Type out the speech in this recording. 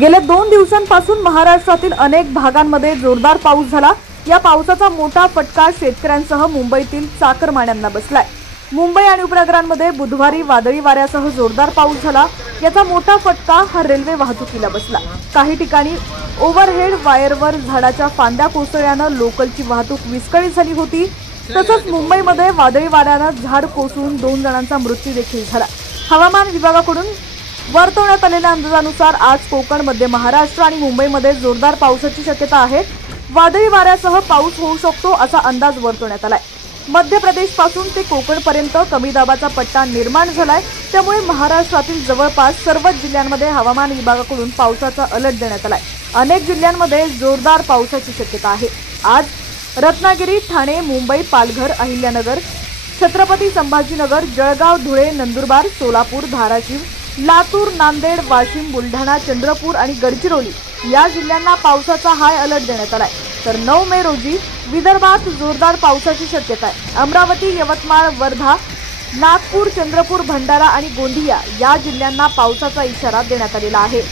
गेल्या 2 दिवसांपासून महाराष्ट्रातील अनेक भागांमध्ये जोरदार पाऊस झाला। या पावसाचा मोठा फटका शेतकऱ्यांसह मुंबईतील चाकरमान्यांना बसलाय। मुंबई आणि उपनगरांमध्ये बुधवारी वादळी वाऱ्यासह जोरदार पाऊस झाला। याचा मोठा फटका हा रेल्वे वाहतुकीला बसला। काही ठिकाणी ओव्हरहेड वायरवर झाडाच्या फांद्या कोसळल्याने लोकलची वाहतूक विस्कळीत झाली होती। तसंच मुंबईमध्ये वादळी वाऱ्याने झाड कोसळून 2 जणांचा मृत्यू देखील झाला। हवामान विभागाकडून वर्तवण्यात आलेल्या अंदाजानुसार आज कोकण, मध्य महाराष्ट्र आणि मुंबईमध्ये जोरदार पावसाची शक्यता आहे। वादळी वाऱ्यासह पाऊस होऊ शकतो असा अंदाज वर्तवण्यात आलाय। मध्य प्रदेश पासून ते कोकण पर्यंत कमी दाबाचा पट्टा निर्माण झालाय, त्यामुळे महाराष्ट्रातील जवळपास सर्वच जिल्ह्यांमध्ये हवामान विभागाकडून पावसाचा अलर्ट देण्यात आलाय। अनेक जिल्ह्यांमध्ये जोरदार पावसाची शक्यता आहे। आज रत्नागिरी, ठाणे, मुंबई, पालघर, अहिल्यानगर, छत्रपती संभाजीनगर, जळगाव, धुळे, नंदुरबार, सोलापूर, धाराशिव, लातूर, नांदेड, वाशिम, बुलढाणा, चंद्रपूर आणि गडचिरोली या जिल्ह्यांना पावसाचा हाय अलर्ट देण्यात आलाय। तर 9 मे रोजी विदर्भात जोरदार पावसाची शक्यता आहे। अमरावती, यवतमाळ, वर्धा, नागपूर, चंद्रपूर, भंडारा आणि गोंदिया या जिल्ह्यांना पावसाचा इशारा देण्यात आलेला आहे।